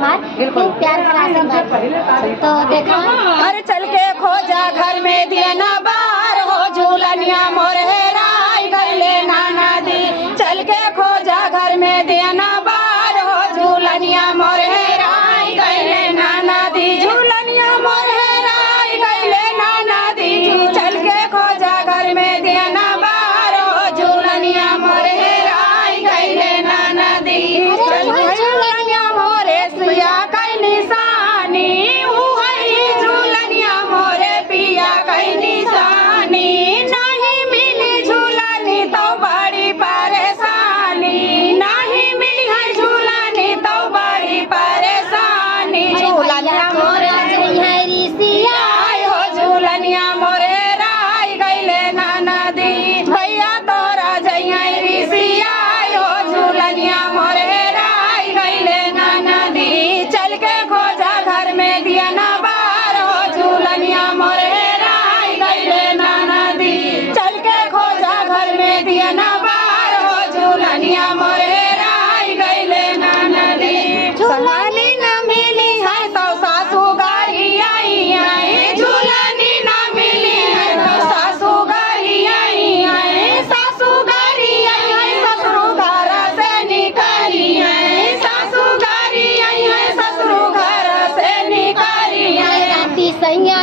हमारे खूब प्यार भरा आशीर्वाद। तो देखो अरे चल के खोजा घर में दिया ना बार हो झूलनिया मोर हेराई गईले नाना दी। चल के खोजा घर में दिया ना बार हो झूलनिया मोर हेराई गईले नाना दी। झूलनिया मोर हेराई गईले नाना दी। चल के खोजा घर में दिया ना बार हो झूलनिया मोर हेराई गईले नाना दी। झूलनिया मोरे सुया कई निशानी झूलनिया मोरे पिया कई निशानी। नहीं मिली झूलनी तो बड़ी परेशानी। नहीं मिली है झूलनी तो बड़ी परेशानी। झूलनिया मोरे रिसिया हो झूलनिया मोरे राई गईले नाना दी। भैया तोरा जइया रिसिया हो झूलनिया मोरे राई गईले नाना दी। चल के खोजा घर में दिया ना बार हो झूलनिया मोरे राई गईले नाना दी। चल के खोजा घर में दिया ना बार हो झूलनिया मोरे राई गईले नाना दी। झूलनी न मिली है तो सासू गारी आई झूलनी न मिली है तो सासू गारी आई। सासू गारी आई ससुर घर से निकली है। सासू गारी आई ससुर घर से निकली है। राती सैया